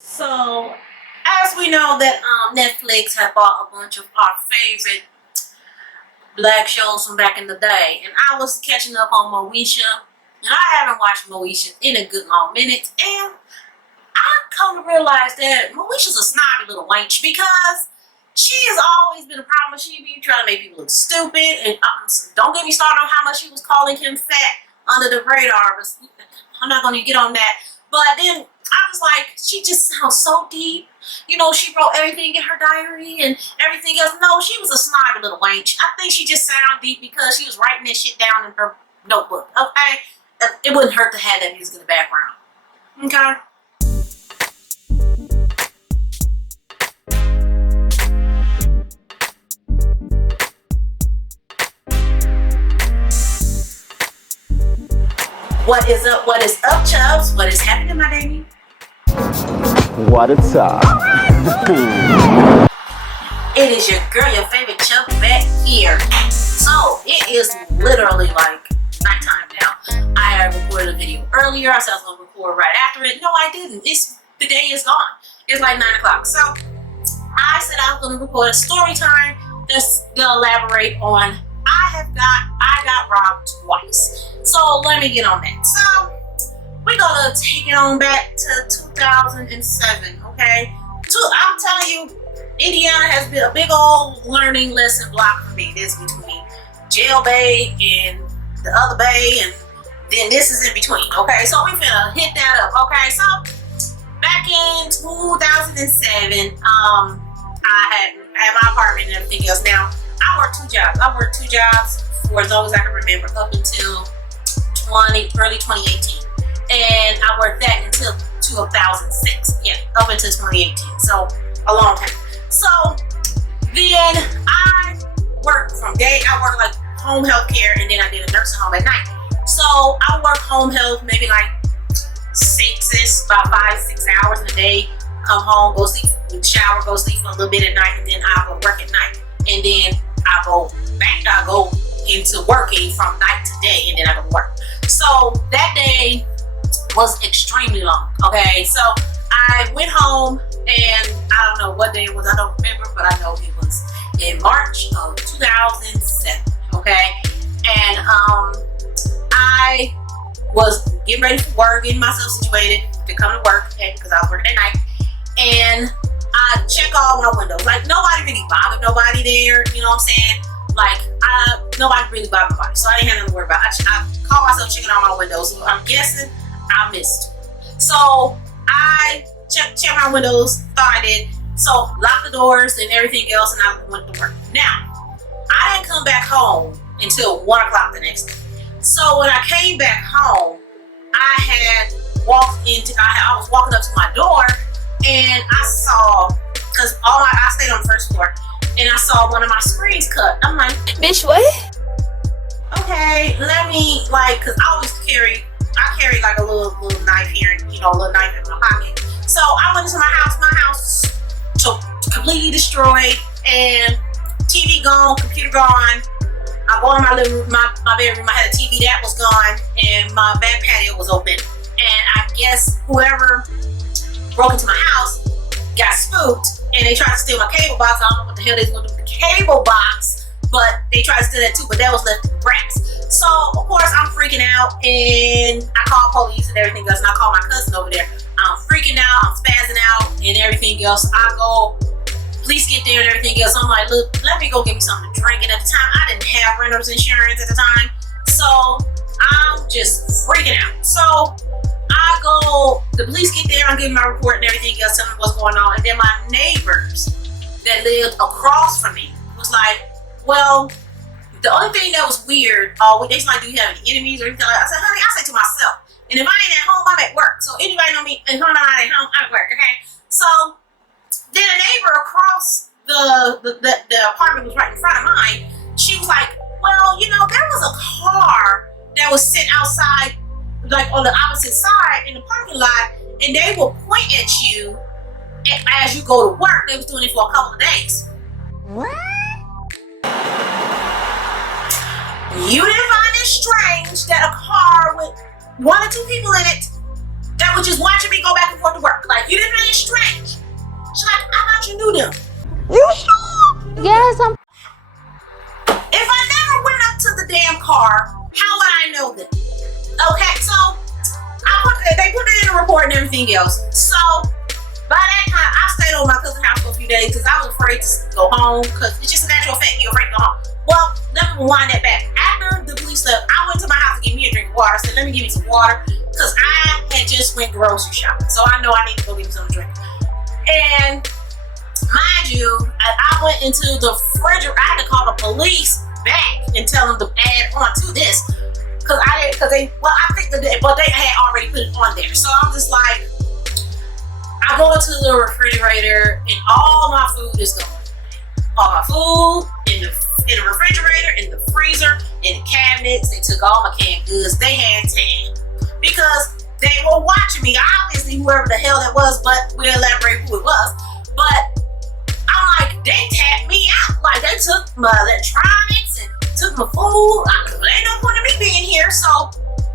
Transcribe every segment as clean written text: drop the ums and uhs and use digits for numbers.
So, as we know that Netflix had bought a bunch of our favorite black shows from back in the day, and I was catching up on Moesha, and I haven't watched Moesha in a good long minute, and I come to realize that Moesha's a snobby little wench because she has always been a problem. She be trying to make people look stupid, and so don't get me started on how much she was calling him fat under the radar, but I'm not going to get on that. But then I was like, she just sounds so deep. You know, she wrote everything in her diary and everything else. No, she was a snobby little wench. I think she just sounded deep because she was writing that shit down in her notebook, okay? It wouldn't hurt to have that music in the background, okay? What is up? What is up, Chubbs? What is happening, my baby? What a top. It is your girl, your favorite Chubb, back here. So, it is literally like nighttime now. I had recorded a video earlier. I said I was going to record right after it. No, I didn't. The day is gone. It's like 9 o'clock. So, I said I was going to record a story time that's going to elaborate on I got robbed twice. So let me get on that. So we're gonna take it on back to 2007, okay? I'm telling you, Indiana has been a big old learning lesson block for me. This between Jail Bay and the other bay, and then this is in between, okay? So we finna hit that up, okay? So back in 2007, I had my apartment and everything else. Now, I worked two jobs for as long as I can remember, up until early 2018. And I worked that until 2006. Yeah, up until 2018. So a long time. So then I worked like home health care, and then I did a nursing home at night. So I worked home health maybe like about 5-6 hours in a day. Come home, go sleep, shower, go sleep for a little bit at night, and then I go work at night. And then I go into working from night to day, and then I go to work. So that day was extremely long, okay? So I went home, and I don't know what day it was, I don't remember, but I know it was in March of 2007, okay? And I was getting ready for work, getting myself situated to come to work, okay, because I was working at night. And I check all my windows. Like, nobody really bothered nobody there, you know what I'm saying? Like, nobody really bothered nobody, so I didn't have nothing to worry about. I caught myself checking all my windows, so I'm guessing I missed. So I checked my windows, thought I did. So locked the doors and everything else, and I went to work. Now, I didn't come back home until 1 o'clock the next day. So when I came back home, I was walking up to my door, and I saw, because I stayed on the first floor, and I saw one of my screens cut. I'm like, bitch, what? Okay, let me, like, because I carry like a little knife here, you know, a little knife in my pocket. So I went into my house completely destroyed, and TV gone, computer gone. I go in my living room, my bedroom, I had a TV that was gone, and my back patio was open. And I guess whoever broke into my house got spooked, and they tried to steal my cable box. I don't know what the hell they was gonna do with the cable box, but they tried to steal that too, but that was left in wraps. So of course I'm freaking out, and I call police and everything else, and I call my cousin over there. I'm freaking out, I'm spazzing out and everything else. I go, police get there and everything else. I'm like, look, let me go get me something to drink. And at the time, I didn't have renter's insurance at the time, so I'm just freaking out. So the police get there, I'm giving my report and everything else, telling me what's going on. And then my neighbors that lived across from me was like, well, the only thing that was weird, they like, do you have any enemies or anything like that? I said, honey, I say to myself, and if I ain't at home, I'm at work. So anybody know me, and if I'm not at home, I'm at work, okay? So then a neighbor across the apartment was right in front of mine. She was like, well, you know, there was a car that was sitting outside, like on the opposite side in the parking lot, and they will point at you as you go to work. They was doing it for a couple of days. What? You didn't find it strange that a car with 1 or 2 people in it that that was just watching me go back and forth to work. Like, you didn't think it's strange. She's like, I thought you knew them. You sure? Yes, I'm. If I never went up to the damn car, how would I know them? Okay, so they put it in a report and everything else. So by that time, I stayed over my cousin's house for a few days because I was afraid to go home because it's just a natural fact you're afraid to go home. Well, let me rewind that back. After the police left, I went to my house to get me a drink of water. I said, let me give me some water because I had just went grocery shopping. So I know I need to go get me some drink. And mind you, I went into the refrigerator. I had to call the police back and tell them to add on to this because I think they had already put it on there. So I'm just like, I go into the refrigerator and all my food is gone. All my food in the refrigerator, in the freezer, in the cabinets. They took all my canned goods. They had 10 because they were watching me. Obviously, whoever the hell that was, but we'll elaborate who it was. But I'm like, they tapped me out. Like, they took my electronics and took my food. Ain't no point in me being here. So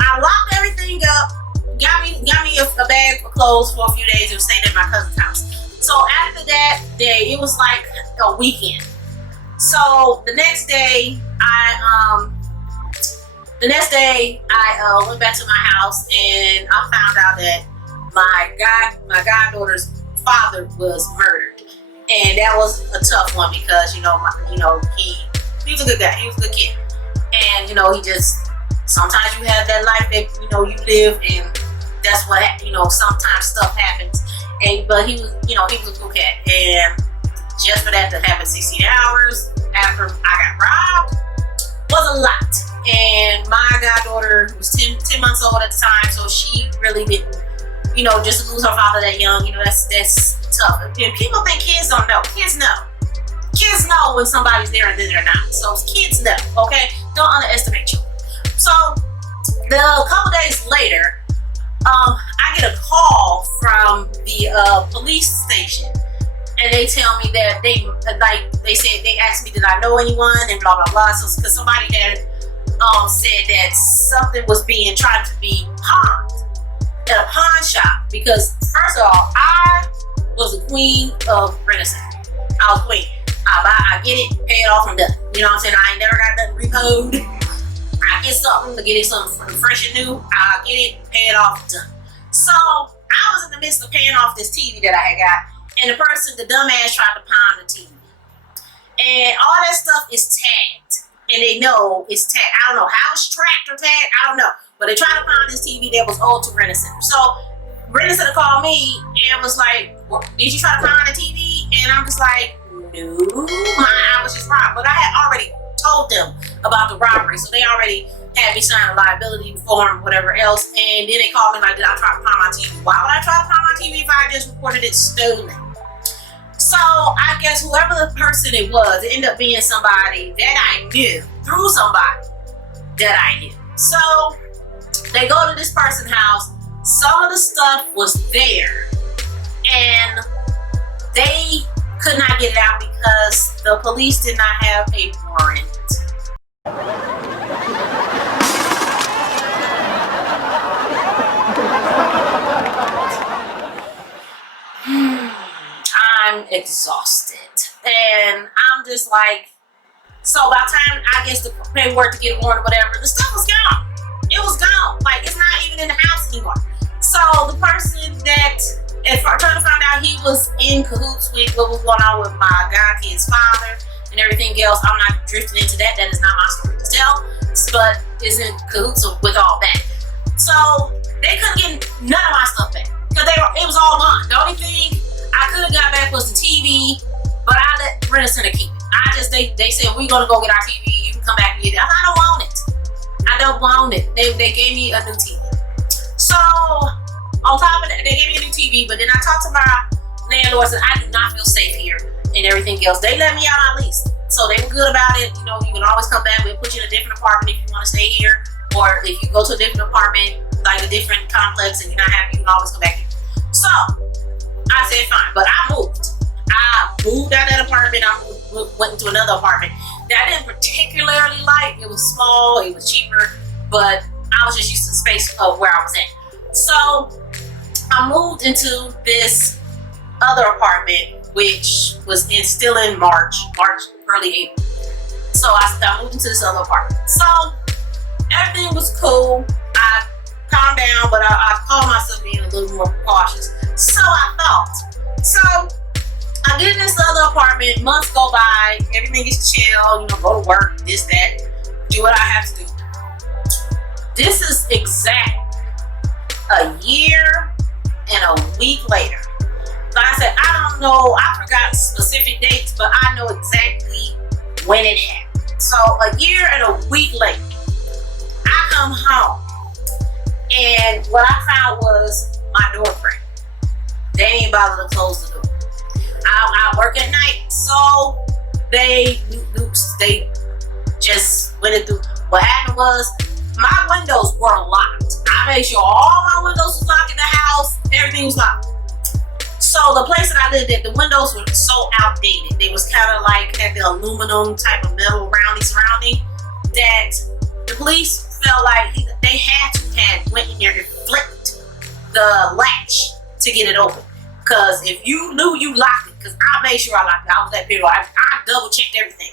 I locked everything up. Got me a bag of clothes for a few days and stayed at my cousin's house. So after that day, it was like a weekend. So the next day, I went back to my house and I found out that my goddaughter's father was murdered, and that was a tough one because he was a good guy. He was a good kid, and he just sometimes you have that life that you live, and that's what sometimes stuff happens. But he was a cool cat, and just for that to happen 16 hours after I got robbed was a lot. And my goddaughter was 10 months old at the time, so she really didn't, just to lose her father that young, that's tough. And people think kids don't know. Kids know. Kids know when somebody's there and then they're not. So kids know, okay? Don't underestimate children. So a couple days later, I get a call from the police station, and they tell me that they asked me did I know anyone and blah blah blah. So because somebody had said that something was tried to be pawned at a pawn shop, because first of all, I was a queen of Renaissance. I was queen. I get it, pay it off, I'm done. You know what I'm saying? I ain't never got nothing repoed. I get something to get it something fresh and new. I get it, pay it off, done. So I was in the midst of paying off this TV that I had got, and the dumbass tried to pawn the TV. And all that stuff is tagged, and they know it's tagged. I don't know how it's tracked or tagged, I don't know. But they tried to pawn this TV that was old to Rent-A-Center. So Rent-A-Center called me and was like, did you try to pawn the TV? And I'm just like, no, I was just robbed. But I had already told them about the robbery, so they already had me sign a liability form, whatever else. And then they called me like, did I try to pawn my TV? Why would I try to pawn my TV if I just reported it stolen? So I guess whoever the person it was, it ended up being somebody that I knew through somebody that I knew. So they go to this person's house. Some of the stuff was there, and they could not get it out because the police did not have a warrant. I'm exhausted, and I'm just like, so by the time I guess the paperwork to get a warrant or whatever, the stuff was gone. It was gone. Like, it's not even in the house anymore. So the person that, if I turned to find out he was in cahoots with what was going on with my god kid's father and everything else, I'm not drifting into that. That is not my story to tell, but is in cahoots with all that. So they couldn't get none of my stuff back because it was all gone. The only thing I could have got back was the TV, but I let Rent-A-Center keep it. They said, we're gonna go get our TV, you can come back and get it. I said, I don't want it. I don't want it. They gave me a new TV. So on top of that, they gave me a new TV, but then I talked to my landlord and I do not feel safe here and everything else. They let me out my lease. So they were good about it. You know, you can always come back. We'll put you in a different apartment if you want to stay here. Or if you go to a different apartment, like a different complex, and you're not happy, you can always come back here. So I said, fine. But I moved. I moved out of that apartment. I went into another apartment that I didn't particularly like. It was small. It was cheaper. But I was just used to the space of where I was at. So I moved into this other apartment, which was still in March, early April. So I moved into this other apartment. So everything was cool. I calmed down, but I called myself being a little more cautious. So I thought. So I get in this other apartment, months go by, everything is chill, go to work, this, that, do what I have to do. This is exact a year and a week later. Like I said, I don't know, I forgot specific dates, but I know exactly when it happened. So a year and a week later, I come home, and what I found was my door cracked. They ain't bother to close the door. I work at night, so they just went through. What happened was my windows were locked. I made sure all my windows was locked in the house. Everything was locked. So the place that I lived at, the windows were so outdated. They was kind of like had the aluminum type of metal roundy surrounding that the police felt like they had went in there and flipped the latch to get it open. Because if you knew you locked it, because I made sure I locked it. I was that period. I double checked everything.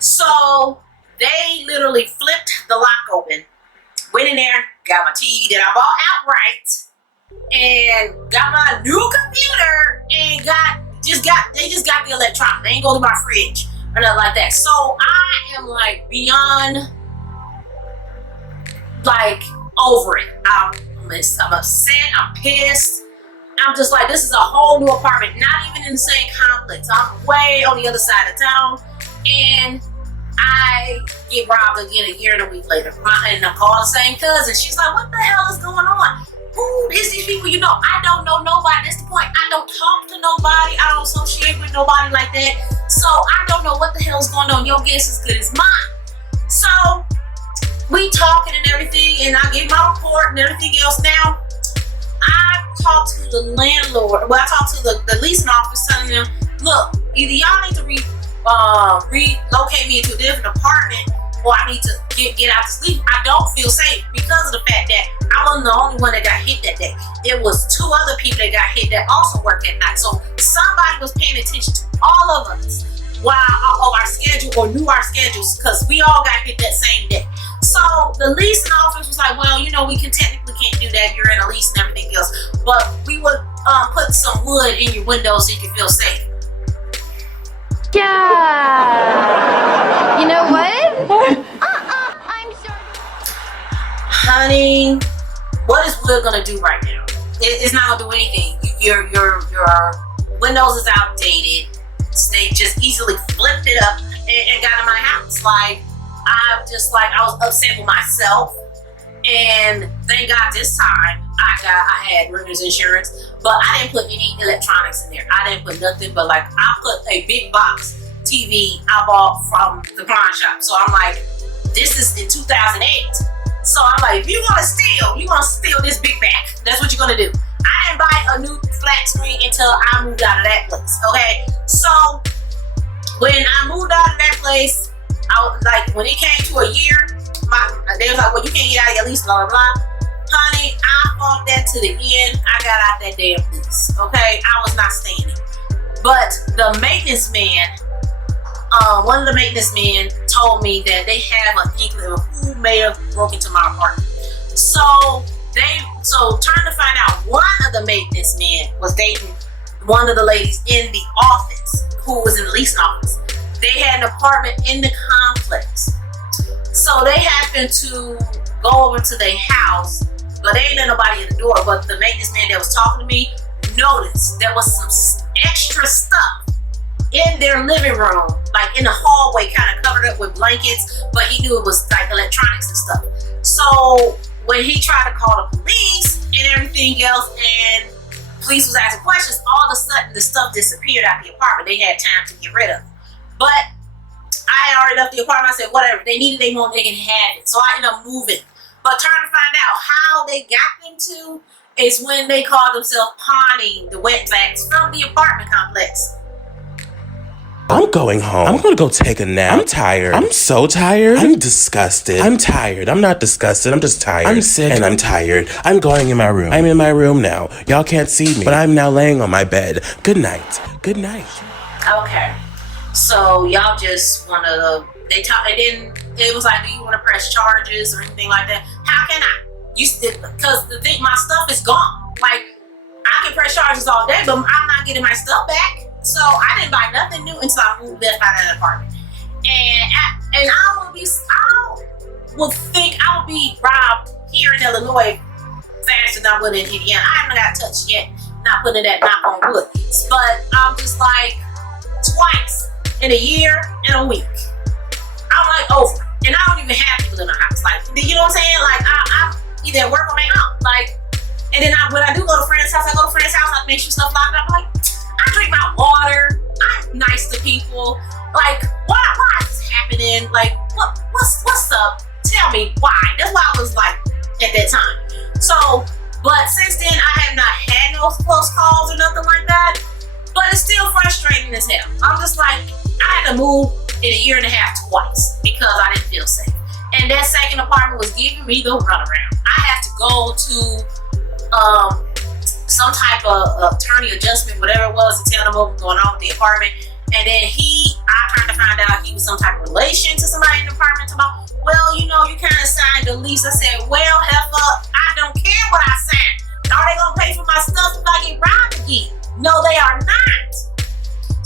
So they literally flipped the lock open, went in there, got my TV that I bought outright, and got my new computer, and they just got the electronics. They ain't go to my fridge or nothing like that. So I am like beyond like over it. I'm upset. I'm pissed. I'm just like, this is a whole new apartment, not even in the same complex. I'm way on the other side of town, and I get robbed again a year and a week later. And I call the same cousin. She's like, what the hell is going on? Who is these people? I don't know nobody. That's the point. I don't talk to nobody. I don't associate with nobody like that. So I don't know what the hell's going on. Your guess is good as mine. So we talking and everything, and I give my report and everything else. Now, I talked to the landlord. Well, I talked to the leasing office, telling them, look, either y'all need to relocate me into a different apartment, or I need to get out to sleep. I don't feel safe because of the fact that I wasn't the only one that got hit that day. It was 2 other people that got hit that also worked at night. So somebody was paying attention to all of us while our schedule, or knew our schedules, because we all got hit that same day. So the leasing office was like, well, we technically can't do that. You're in a lease and everything else, but we would put some wood in your windows so you can feel safe. Yeah. You know what? I'm sorry. Honey, what is wood gonna do right now? It's not gonna do anything. Your windows is outdated. They just easily flipped it up and got in my house. Like, I was upset with myself, and thank God this time I had renter's insurance, but I didn't put any electronics in there. I didn't put nothing but I put a big box TV I bought from the pawn shop. So I'm like, this is in 2008. So I'm like, if you want to steal this big bag. That's what you're gonna do. I didn't buy a new flat screen until I moved out of that place. Okay, so when I moved out of that place, when it came to a year, they was like, well, you can't get out of your lease, blah, blah, blah. Honey, I fought that to the end. I got out that damn lease, okay? I was not staying in. But the maintenance man, one of the maintenance men told me that they have an inkling of who may have broken into my apartment. So trying to find out, one of the maintenance men was dating one of the ladies in the office who was in the leasing office. They had an apartment in the complex. So they happened to go over to their house, but they ain't let nobody in the door. But the maintenance man that was talking to me noticed there was some extra stuff in their living room, like in the hallway, kind of covered up with blankets, but he knew it was like electronics and stuff. So when he tried to call the police and everything else, and police was asking questions, all of a sudden the stuff disappeared out the apartment. They had time to get rid of it. But I had already left the apartment. I said, whatever, they needed, they want, they can have it. So I ended up moving. But trying to find out how they got them to is when they called themselves pawning the wetbacks from the apartment complex. I'm going home. I'm gonna go take a nap. I'm tired. I'm so tired. I'm disgusted. I'm tired. I'm not disgusted. I'm just tired. I'm sick and I'm tired. I'm going in my room. I'm in my room now. Y'all can't see me, but I'm now laying on my bed. Good night. Good night. Okay. So y'all just wanna, it was like, do you wanna press charges or anything like that? How can I? Because my stuff is gone. Like, I can press charges all day, but I'm not getting my stuff back. So I didn't buy nothing new until I moved out of that apartment. And I would think I would be robbed here in Illinois faster than I would in Indiana. I haven't got touched yet, not putting that knock on wood. But I'm just like, twice in a year and a week. I'm like over. And I don't even have people in my house. Like, you know what I'm saying? Like, I'm either at work or my house. Like, and then when I do go to friends' house, I go to friends' house, I make sure stuff locked up. I'm like, I drink my water. I'm nice to people. Like, why is this happening? Like, what's up? Tell me why. That's why I was like at that time. So, but since then I have not had no close calls or nothing like that. But it's still frustrating as hell. I'm just like, I had to move in a year and a half twice because I didn't feel safe. And that second apartment was giving me the runaround. I had to go to some type of attorney adjustment, whatever it was, to tell them what was going on with the apartment. And then I kind of found out he was some type of relation to somebody in the apartment. About, well, you know, you kind of signed the lease. I said, well, heifer, I don't care what I signed. Are they gonna pay for my stuff if I get robbed again? No, they are not.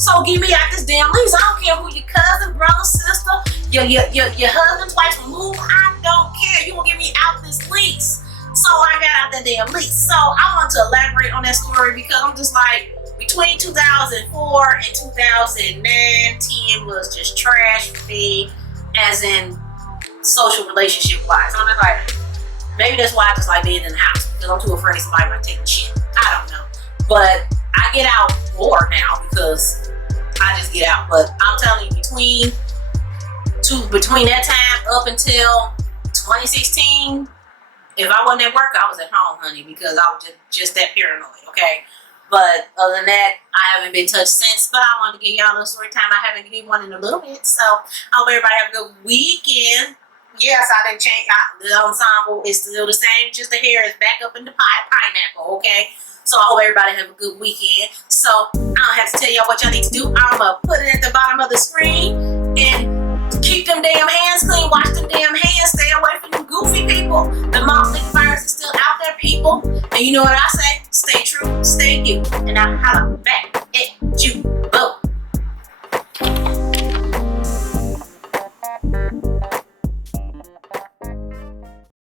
So get me out this damn lease. I don't care who your cousin, brother, sister, your husband's wife move. I don't care. You gonna get me out this lease. So I got out that damn lease. So I want to elaborate on that story because I'm just like, between 2004 and 2009, 10 was just trash for me, as in social relationship wise. I'm just like, maybe that's why I just like being in the house because I'm too afraid somebody might take the shit. I don't know, but I get out more now because I just get out. But I'm telling you, between that time up until 2016. If I wasn't at work, I was at home, honey, because I was just that paranoid, okay? But other than that, I haven't been touched since. But I wanted to give y'all a little story time. I haven't given one in a little bit. So I hope everybody have a good weekend. Yes, I didn't change. The ensemble is still the same. Just the hair is back up in the pineapple, okay? So I hope everybody have a good weekend. So I don't have to tell y'all what y'all need to do. I'm going to put it at the bottom of the screen. And keep them damn hands clean. Wash them damn hands. Stay away from them goofy people. The mouth-licking virus is still out there, people. And you know what I say? Stay true, stay you. And I holla back.